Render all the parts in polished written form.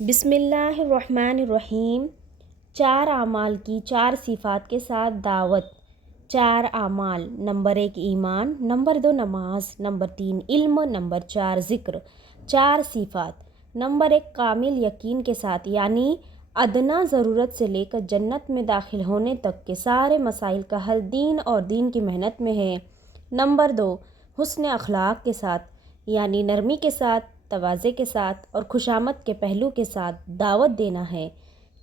بسم اللہ الرحمن الرحیم۔ 4 اعمال کی 4 صفات کے ساتھ دعوت۔ 4 اعمال: نمبر 1 ایمان، نمبر 2 نماز، نمبر 3 علم، نمبر 4 ذکر۔ 4 صفات: نمبر 1 کامل یقین کے ساتھ، یعنی ادنا ضرورت سے لے کر جنت میں داخل ہونے تک کے سارے مسائل کا حل دین اور دین کی محنت میں ہے۔ نمبر 2 حسن اخلاق کے ساتھ، یعنی نرمی کے ساتھ، تواضع کے ساتھ اور خوشامد کے پہلو کے ساتھ دعوت دینا ہے۔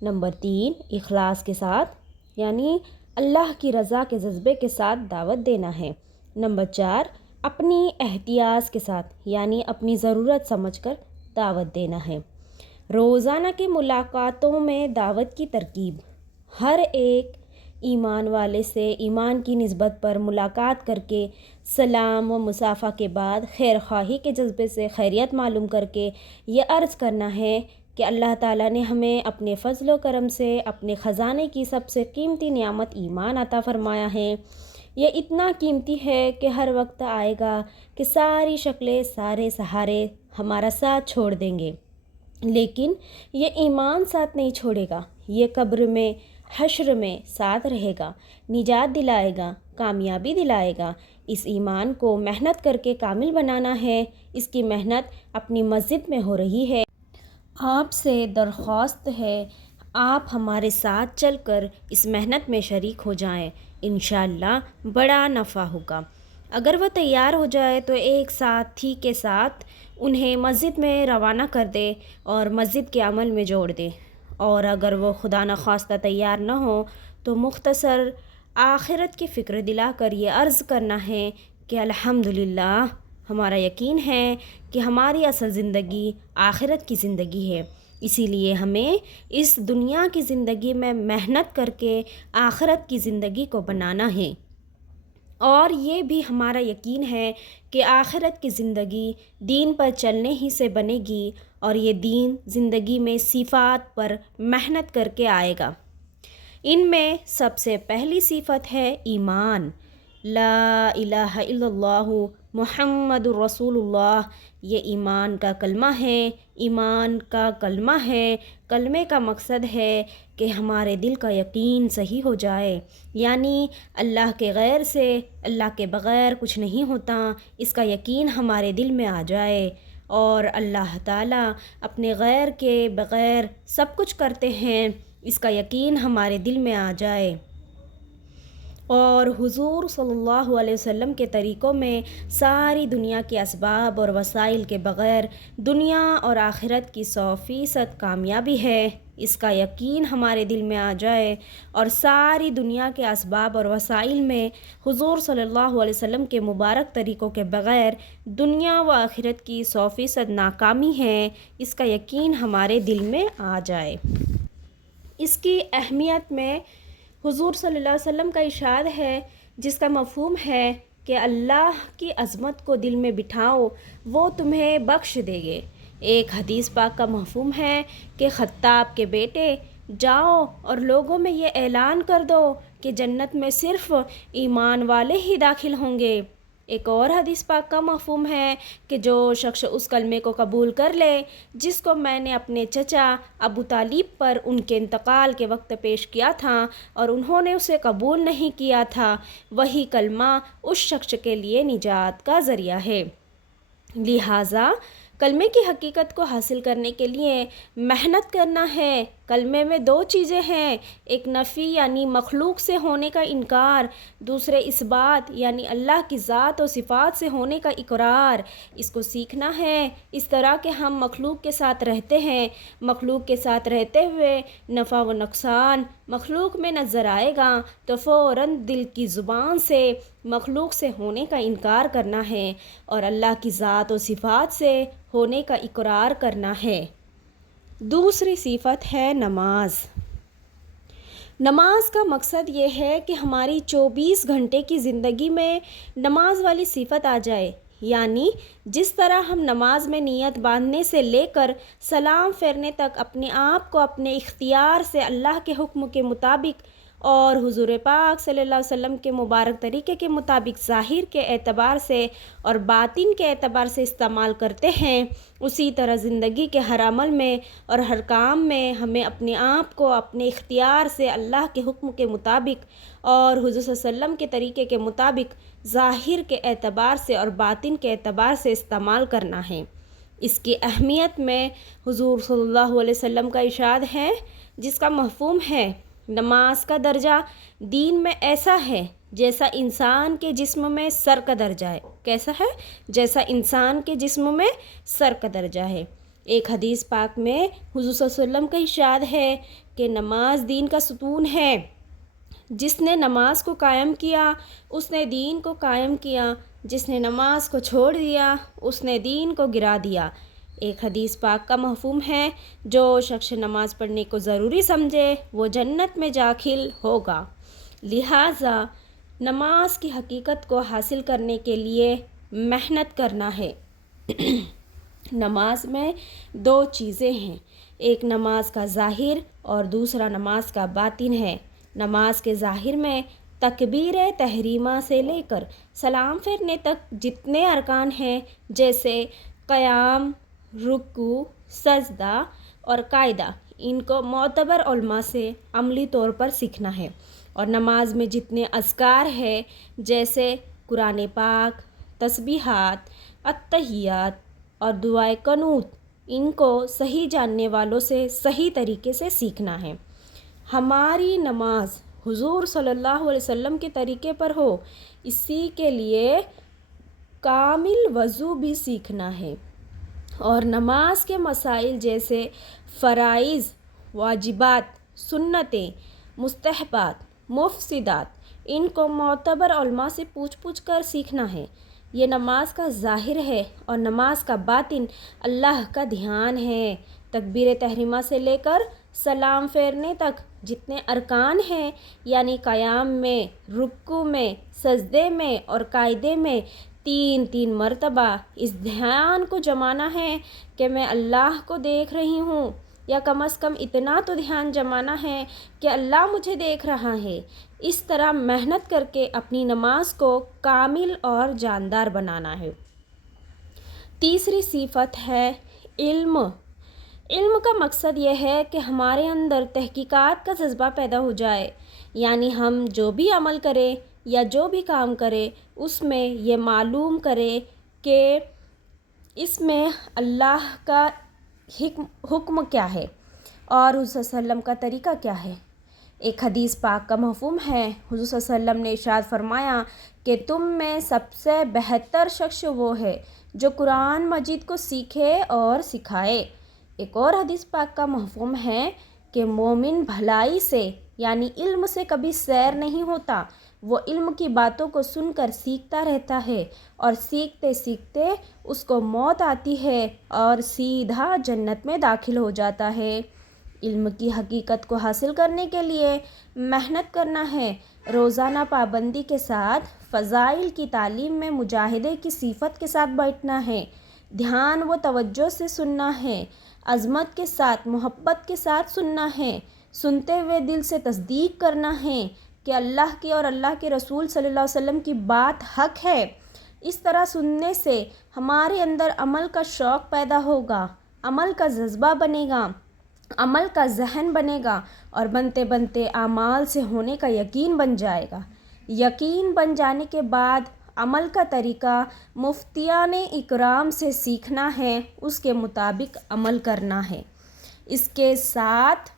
نمبر 3 اخلاص کے ساتھ، یعنی اللہ کی رضا کے جذبے کے ساتھ دعوت دینا ہے۔ نمبر 4 اپنی احتیاط کے ساتھ، یعنی اپنی ضرورت سمجھ کر دعوت دینا ہے۔ روزانہ کی ملاقاتوں میں دعوت کی ترکیب: ہر ایک ایمان والے سے ایمان کی نسبت پر ملاقات کر کے سلام و مصافحہ کے بعد خیر خواہی کے جذبے سے خیریت معلوم کر کے یہ عرض کرنا ہے کہ اللہ تعالیٰ نے ہمیں اپنے فضل و کرم سے اپنے خزانے کی سب سے قیمتی نعمت ایمان عطا فرمایا ہے۔ یہ اتنا قیمتی ہے کہ ہر وقت آئے گا کہ ساری شکلیں، سارے سہارے ہمارا ساتھ چھوڑ دیں گے، لیکن یہ ایمان ساتھ نہیں چھوڑے گا۔ یہ قبر میں، حشر میں ساتھ رہے گا، نجات دلائے گا، کامیابی دلائے گا۔ اس ایمان کو محنت کر کے کامل بنانا ہے۔ اس کی محنت اپنی مسجد میں ہو رہی ہے۔ آپ سے درخواست ہے آپ ہمارے ساتھ چل کر اس محنت میں شریک ہو جائیں، انشاءاللہ بڑا نفع ہوگا۔ اگر وہ تیار ہو جائے تو ایک ساتھی کے ساتھ انہیں مسجد میں روانہ کر دے اور مسجد کے عمل میں جوڑ دے، اور اگر وہ خدا نخواستہ تیار نہ ہو تو مختصر آخرت کی فکر دلا کر یہ عرض کرنا ہے کہ الحمدللہ، ہمارا یقین ہے کہ ہماری اصل زندگی آخرت کی زندگی ہے، اسی لیے ہمیں اس دنیا کی زندگی میں محنت کر کے آخرت کی زندگی کو بنانا ہے۔ اور یہ بھی ہمارا یقین ہے کہ آخرت کی زندگی دین پر چلنے ہی سے بنے گی، اور یہ دین زندگی میں صفات پر محنت کر کے آئے گا۔ ان میں سب سے پہلی صفت ہے ایمان۔ لا الہ الا اللہ محمد رسول اللہ، یہ ایمان کا کلمہ ہے۔ ایمان کا کلمہ ہے، کلمے کا مقصد ہے کہ ہمارے دل کا یقین صحیح ہو جائے، یعنی اللہ کے غیر سے، اللہ کے بغیر کچھ نہیں ہوتا، اس کا یقین ہمارے دل میں آ جائے، اور اللہ تعالیٰ اپنے غیر کے بغیر سب کچھ کرتے ہیں، اس کا یقین ہمارے دل میں آ جائے، اور حضور صلی اللہ علیہ وسلم کے طریقوں میں ساری دنیا کے اسباب اور وسائل کے بغیر دنیا اور آخرت کی 100% کامیابی ہے، اس کا یقین ہمارے دل میں آ جائے، اور ساری دنیا کے اسباب اور وسائل میں حضور صلی اللہ علیہ وسلم کے مبارک طریقوں کے بغیر دنیا و آخرت کی 100% ناکامی ہے، اس کا یقین ہمارے دل میں آ جائے۔ اس کی اہمیت میں حضور صلی اللہ علیہ وسلم کا ارشاد ہے، جس کا مفہوم ہے کہ اللہ کی عظمت کو دل میں بٹھاؤ، وہ تمہیں بخش دے گے۔ ایک حدیث پاک کا مفہوم ہے کہ خطاب کے بیٹے، جاؤ اور لوگوں میں یہ اعلان کر دو کہ جنت میں صرف ایمان والے ہی داخل ہوں گے۔ ایک اور حدیث پاک کا مفہوم ہے کہ جو شخص اس کلمے کو قبول کر لے جس کو میں نے اپنے چچا ابو طالب پر ان کے انتقال کے وقت پیش کیا تھا اور انہوں نے اسے قبول نہیں کیا تھا، وہی کلمہ اس شخص کے لیے نجات کا ذریعہ ہے۔ لہٰذا کلمے کی حقیقت کو حاصل کرنے کے لیے محنت کرنا ہے۔ کلمے میں 2 چیزیں ہیں، ایک نفی یعنی مخلوق سے ہونے کا انکار، دوسرے اثبات یعنی اللہ کی ذات و صفات سے ہونے کا اقرار۔ اس کو سیکھنا ہے، اس طرح کہ ہم مخلوق کے ساتھ رہتے ہیں، مخلوق کے ساتھ رہتے ہوئے نفع و نقصان مخلوق میں نظر آئے گا تو فوراً دل کی زبان سے مخلوق سے ہونے کا انکار کرنا ہے اور اللہ کی ذات و صفات سے ہونے کا اقرار کرنا ہے۔ دوسری صفت ہے نماز۔ نماز کا مقصد یہ ہے کہ ہماری 24 گھنٹے کی زندگی میں نماز والی صفت آ جائے، یعنی جس طرح ہم نماز میں نیت باندھنے سے لے کر سلام پھیرنے تک اپنے آپ کو اپنے اختیار سے اللہ کے حکم کے مطابق اور حضور پاک صلی اللہ علیہ وسلم کے مبارک طریقے کے مطابق ظاہر کے اعتبار سے اور باطن کے اعتبار سے استعمال کرتے ہیں، اسی طرح زندگی کے ہر عمل میں اور ہر کام میں ہمیں اپنے آپ کو اپنے اختیار سے اللہ کے حکم کے مطابق اور حضور صلی اللہ علیہ وسلم کے طریقے کے مطابق ظاہر کے اعتبار سے اور باطن کے اعتبار سے استعمال کرنا ہے۔ اس کی اہمیت میں حضور صلی اللہ علیہ وسلم کا ارشاد ہے، جس کا مفہوم ہے نماز کا درجہ دین میں ایسا ہے جیسا انسان کے جسم میں سر کا درجہ ہے۔ کیسا ہے؟ جیسا انسان کے جسم میں سر کا درجہ ہے۔ ایک حدیث پاک میں حضور صلی اللہ علیہ وسلم کا ارشاد ہے کہ نماز دین کا ستون ہے، جس نے نماز کو قائم کیا اس نے دین کو قائم کیا، جس نے نماز کو چھوڑ دیا اس نے دین کو گرا دیا۔ ایک حدیث پاک کا مفہوم ہے جو شخص نماز پڑھنے کو ضروری سمجھے وہ جنت میں داخل ہوگا۔ لہٰذا نماز کی حقیقت کو حاصل کرنے کے لیے محنت کرنا ہے۔ نماز میں دو چیزیں ہیں، ایک نماز کا ظاہر اور دوسرا نماز کا باطن ہے۔ نماز کے ظاہر میں تکبیر تحریمہ سے لے کر سلام پھیرنے تک جتنے ارکان ہیں، جیسے قیام، رکوع، سجدہ اور قاعدہ، ان کو معتبر علماء سے عملی طور پر سیکھنا ہے۔ اور نماز میں جتنے اذکار ہیں، جیسے قرآن پاک، تسبیحات، التحیات اور دعائے قنوت، ان کو صحیح جاننے والوں سے صحیح طریقے سے سیکھنا ہے۔ ہماری نماز حضور صلی اللہ علیہ وسلم کے طریقے پر ہو، اسی کے لیے کامل وضو بھی سیکھنا ہے۔ اور نماز کے مسائل جیسے فرائض، واجبات، سنتیں، مستحبات، مفسدات، ان کو معتبر علماء سے پوچھ کر سیکھنا ہے۔ یہ نماز کا ظاہر ہے اور نماز کا باطن اللہ کا دھیان ہے۔ تکبیر تحریمہ سے لے کر سلام پھیرنے تک جتنے ارکان ہیں، یعنی قیام میں، رکوع میں، سجدے میں اور قاعدے میں 3 مرتبہ اس دھیان کو جمانا ہے کہ میں اللہ کو دیکھ رہی ہوں، یا کم از کم اتنا تو دھیان جمانا ہے کہ اللہ مجھے دیکھ رہا ہے۔ اس طرح محنت کر کے اپنی نماز کو کامل اور جاندار بنانا ہے۔ تیسری صفت ہے علم۔ علم کا مقصد یہ ہے کہ ہمارے اندر تحقیقات کا جذبہ پیدا ہو جائے، یعنی ہم جو بھی عمل کریں یا جو بھی کام کریں اس میں یہ معلوم کریں کہ اس میں اللہ کا حکم کیا ہے اور حضور صلی اللہ علیہ وسلم کا طریقہ کیا ہے۔ ایک حدیث پاک کا مفہوم ہے، حضور صلی اللہ علیہ وسلم نے ارشاد فرمایا کہ تم میں سب سے بہتر شخص وہ ہے جو قرآن مجید کو سیکھے اور سکھائے۔ ایک اور حدیث پاک کا مفہوم ہے کہ مومن بھلائی سے یعنی علم سے کبھی سیر نہیں ہوتا، وہ علم کی باتوں کو سن کر سیکھتا رہتا ہے اور سیکھتے سیکھتے اس کو موت آتی ہے اور سیدھا جنت میں داخل ہو جاتا ہے۔ علم کی حقیقت کو حاصل کرنے کے لیے محنت کرنا ہے، روزانہ پابندی کے ساتھ فضائل کی تعلیم میں مجاہدے کی صفت کے ساتھ بیٹھنا ہے، دھیان و توجہ سے سننا ہے، عظمت کے ساتھ محبت کے ساتھ سننا ہے، سنتے ہوئے دل سے تصدیق کرنا ہے کہ اللہ کی اور اللہ کے رسول صلی اللہ علیہ وسلم کی بات حق ہے۔ اس طرح سننے سے ہمارے اندر عمل کا شوق پیدا ہوگا، عمل کا جذبہ بنے گا، عمل کا ذہن بنے گا اور بنتے بنتے اعمال سے ہونے کا یقین بن جائے گا۔ یقین بن جانے کے بعد عمل کا طریقہ مفتیان اکرام سے سیکھنا ہے، اس کے مطابق عمل کرنا ہے۔ اس کے ساتھ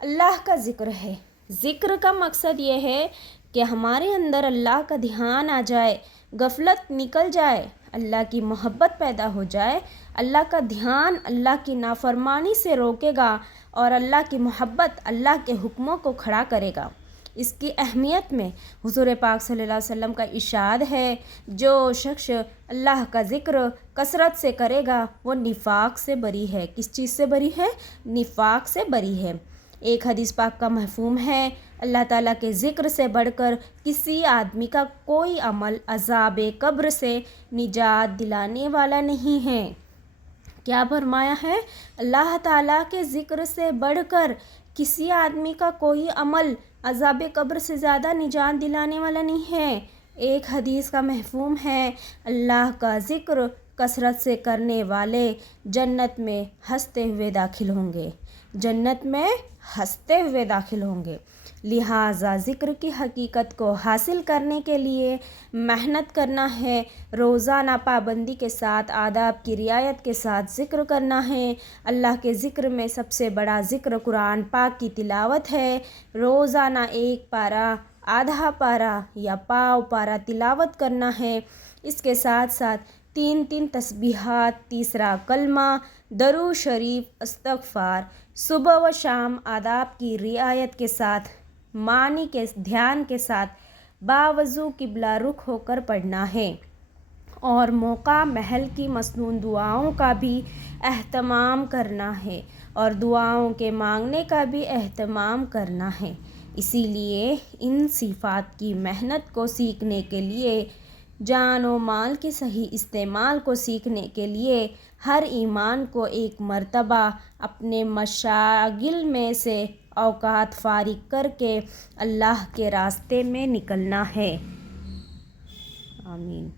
اللہ کا ذکر ہے۔ ذکر کا مقصد یہ ہے کہ ہمارے اندر اللہ کا دھیان آ جائے، غفلت نکل جائے، اللہ کی محبت پیدا ہو جائے۔ اللہ کا دھیان اللہ کی نافرمانی سے روکے گا اور اللہ کی محبت اللہ کے حکموں کو کھڑا کرے گا۔ اس کی اہمیت میں حضور پاک صلی اللہ علیہ وسلم کا ارشاد ہے، جو شخص اللہ کا ذکر کثرت سے کرے گا وہ نفاق سے بری ہے۔ کس چیز سے بری ہے؟ نفاق سے بری ہے۔ ایک حدیث پاک کا مفہوم ہے، اللہ تعالیٰ کے ذکر سے بڑھ کر کسی آدمی کا کوئی عمل عذاب قبر سے نجات دلانے والا نہیں ہے۔ کیا فرمایا ہے؟ اللہ تعالیٰ کے ذکر سے بڑھ کر کسی آدمی کا کوئی عمل عذاب قبر سے زیادہ نجات دلانے والا نہیں ہے۔ ایک حدیث کا مفہوم ہے، اللہ کا ذکر کثرت سے کرنے والے جنت میں ہنستے ہوئے داخل ہوں گے، جنت میں ہنستے ہوئے داخل ہوں گے۔ لہٰذا ذکر کی حقیقت کو حاصل کرنے کے لیے محنت کرنا ہے، روزانہ پابندی کے ساتھ آداب کی رعایت کے ساتھ ذکر کرنا ہے۔ اللہ کے ذکر میں سب سے بڑا ذکر قرآن پاک کی تلاوت ہے۔ روزانہ ایک پارہ، آدھا پارہ یا پاؤ پارہ تلاوت کرنا ہے۔ اس کے ساتھ ساتھ 3 تسبیحات، تیسرا کلمہ، درود شریف، استغفار صبح و شام آداب کی رعایت کے ساتھ، معنی کے دھیان کے ساتھ باوضو قبلہ رخ ہو کر پڑھنا ہے، اور موقع محل کی مسنون دعاؤں کا بھی اہتمام کرنا ہے، اور دعاؤں کے مانگنے کا بھی اہتمام کرنا ہے۔ اسی لیے ان صفات کی محنت کو سیکھنے کے لیے، جان و مال کے صحیح استعمال کو سیکھنے کے لیے ہر ایمان کو ایک مرتبہ اپنے مشاغل میں سے اوقات فارغ کر کے اللہ کے راستے میں نکلنا ہے۔ آمین۔